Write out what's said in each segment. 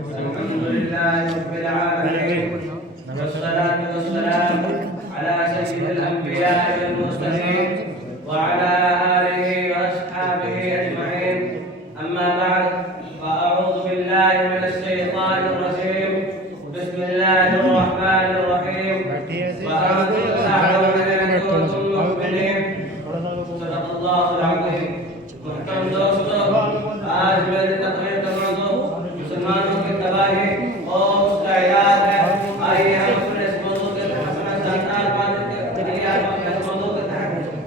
الحمد لله رب العالمين والصلاة والسلام على سيد الأنبياء والمرسلين وعلى آله وأصحابه أجمعين. أما بعد فأعوذ بالله من الشيطان الرجيم. بسم الله الرحمن الرحيم. وأنتم تعلمون إن كنتم مؤمنين. صدق الله العظيم. محترم دوستو، آج میری تقریر کا موضوع مسلمانوں کی تباہی اور اس کا علاج ہے. آئیے ہم اپنے اس موضوع کے تحت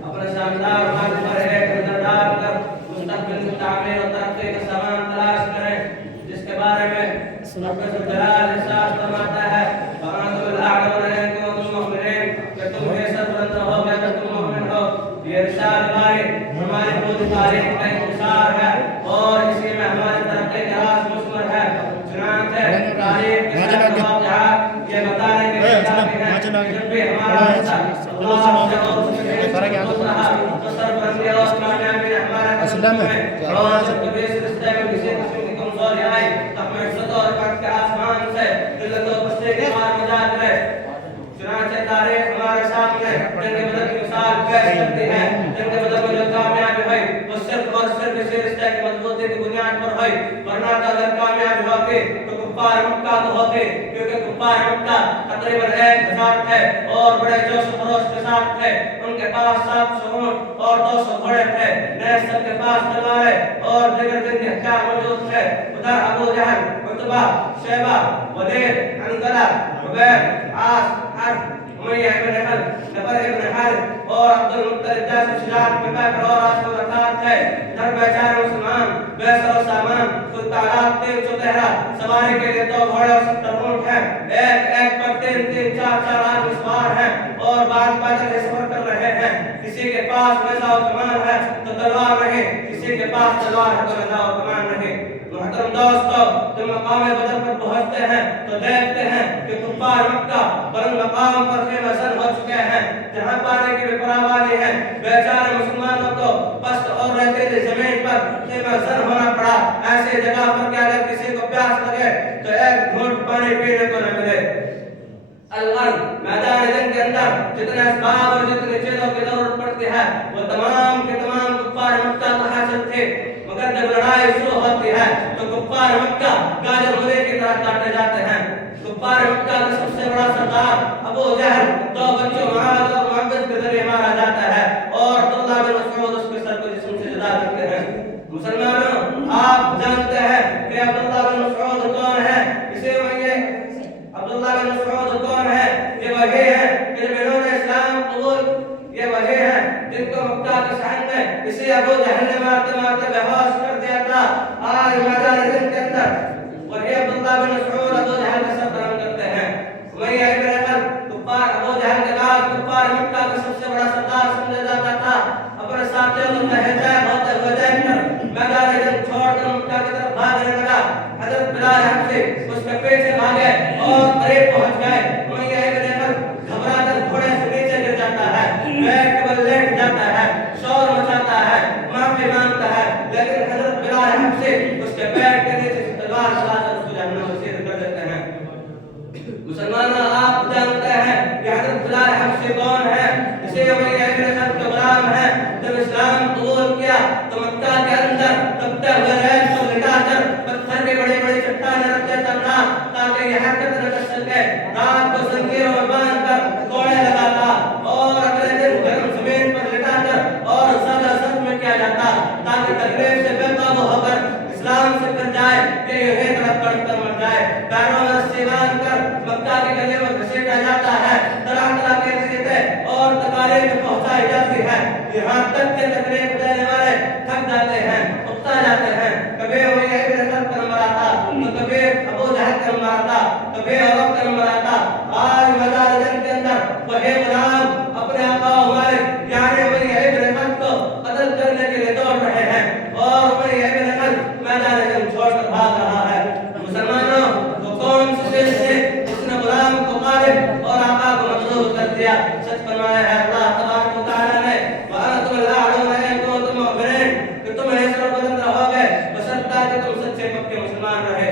اپنے شاندار بات پر ایک نظر ڈال کر مستقبل کی تعمیر اور ترقی کا سامان تلاش کریں، جس کے بارے میں رب جلال ارشاد فرماتا ہے وَأَنْتُمُ الْأَعْلَوْنَ إِن كُنتُم مُّؤْمِنِينَ، کہ تم بے شک بلند ہو اگر تم مومن ہو. یہ ارشاد ہماری پوری تاریخ کا انتشار ہے اور اسی میں ہماری ترقی کا راز مشمل ہے. چنانچہ تاریخ کے ساتھ واقعات یہ بتانے کے لیے کافی ہیں جب بھی ہمارا حصہ اللہ سے اور اس کے رہا تو سربلندی اور کامیابی نے ہمارے قدم میں اور جب کبھی اس رشتے میں کسی قسم کی کمزوری آئی تو ہم عزت اور عقد کے آسمان سے ذلت و پستی کی مار مجال کرے. چنانچہ تاریخ ہمارے سامنے جنگ بدر کی مثال پیش کرتی ہے. جنگ بدر میں جو کامیابی ہوئی وہ صرف اور صرف اسی رشتے کی مضبوطی کی بنیاد پر ہوئی، ورنہ اگر کامیابی ہوتی تو کفار مکہ تو ہوتے، کیونکہ کفار مکہ تقریباً 1000 تھے اور بڑے جوش و خروش کے ساتھ تھے. ان کے پاس 700 اونٹ اور 200 گھوڑے تھے. سب کے پاس تلواریں اور دیگر جنگی ہتھیار موجود تھے. ادھر ابو جہل، عتبہ، شیبہ، ولید، حنظلہ، عبید، عاص، حرب، امیہ ابن خلف، نفر ابن حارث اور عبد المطلب جیسے شجاعت میں پیکر اور آشکر رکھات تھے. ادھر بیچارے مسلمان بیسر و سامان کل تعداد 313 سواری کے لیے 2 گھوڑے اور 70 اونٹ ہیں. ایک پر 3 4 آدمی سوار ہیں اور بعض پیدل سفر کر رہے ہیں. کسی کے پاس نیزہ و کمان ہے تو تلوار نہیں، کسی کے پاس تلوار ہے تو نیزہ و کمان نہیں. محترم دوستو، جب مقام بدر پر پہنچتے ہیں تو دیکھتے ہیں کہ کفار مکہ بلند مقام پر خیمہ زن ہو چکے ہیں، جہاں پانے کی بھی فراوانی ہے. بیچارے مسلمانوں کو پست اور ریتیلی زمین پر خیمہ زن ہونا پڑا، ایسی جگہ پر کہ اگر کسی کو پیاس لگے تو ایک گھونٹ پانی پینے کو نہ ملے. الارض میدان جنگ کے اندر جتنے اسباب اور جتنی چیزوں کی ضرورت پڑتی ہے وہ تمام کے تمام کفار مکہ کو حاصل تھے. مگر جب لڑائی شروع ہوتی ہے تو کفار مکہ گاجر مولی کی طرح کاٹے جاتے ہیں. کفار مکہ کا سب سے بڑا سردار ابو جہل 2 بچوں معاذ اور معبد کے ذریعے مارا جاتا ہے اور عبداللہ بن مسعود اس کے سر کو جسم سے جدا کرتے ہیں. مسلمانوں، آپ جانتے ہیں کہ عبداللہ بن مسعود کون ہے؟ اسے عبداللہ بن مسعود کون ہے؟ یہ وہی ہے کہ جب انہوں نے اسلام قبول، یہ وہی ہے جن کو مکہ کے شہر میں اسی ابو جہل نے مارتے مارتے بے ہوش کر دیا تھا. آج میدان جنگ کے اندر وہی عبداللہ بن مسعود ابو جہل کا سر قلم کرتے ہیں. امیہ ابن خلف کفار ابو جہل کے بعد کفار مکہ کا سب سے بڑا سردار سمجھا جاتا تھا. اپنے ساتھیوں کو تہذیب ہوتے ہوئے دیکھ کر میدان جنگ چھوڑ کر مکہ کی طرف بھاگنے لگا. حضرت بلال حبشی اس کے پیچھے بھاگے اور قریب پہنچ گئے. امیہ ابن خلف گھبرا کر گھوڑے سے نیچے گر جاتا ہے، بیٹھ کے بل لیٹ جاتا ہے، شور مچاتا ہے، معافی مانگتا ہے. لیکن حضرت بلال حبشی اس کے پیٹ کے نیچے سے تلوار چلا کر اس کو جہنم میں سیر کر دیتے ہیں. مسلمانوں، آپ جانتے ہیں کہ حضرت بلال حبشی کون ہے؟ اسے امیہ ابن خلف کے غلام ہیں. جب اسلام قبول کیا تو مکہ کے اندر تپتے ہوئے ریت کو لٹا کر پتھر کی بڑی بڑی چٹانیں رکھ دیتا تھا تاکہ یہ حرکت نہ کر سکے. رات کو زنجیروں میں باندھ کر کوڑے لگاتا اور اگلے دن گرم زمین پر لٹا کر اور سزا سخت میں کیا جاتا تاکہ تکلیف سے بے قابو ہو کر اسلام سے کر جائے کہ یہ طرف پڑھ کر مر جائے. پیروں میں رسی باندھ کر مکہ کے گلے میں گھسیٹا جاتا ہے. طرح طرح کے ذریعے اور تکالیف میں پہنچائی جاتی ہے، یہاں تک کہ تکلیف دینے والے تھک جاتے ہیں، اکتا جاتے ہیں. کبھی امیہ ابن خلف کا نمبر آتا تو کبھی ابو جہل کا نمبر آتا، کبھی عورت کا نمبر آتا. آج میدان جنگ کے اندر وہی غلام اپنے آقا و مالک یعنی امیہ ابن خلف کو قتل کرنے کے لیے دوڑ رہے ہیں اور امیہ ابن خلف میدان جنگ چھوڑ کر بھاگ رہا ہے. مسلمانوں، وہ کون سی چیز تھی جس نے غلام کو غالب اور آقا کو مغلوب کر دیا؟ سچ فرمایا ہے اللہ تبارک و تعالیٰ نے وَأَنْتُمُ الْأَعْلَوْنَ إِن كُنتُم مُؤْمِنِينَ، کہ تم ایسے اور بلند رہو گے بشرطہ کہ تم سچے پکے مسلمان رہے.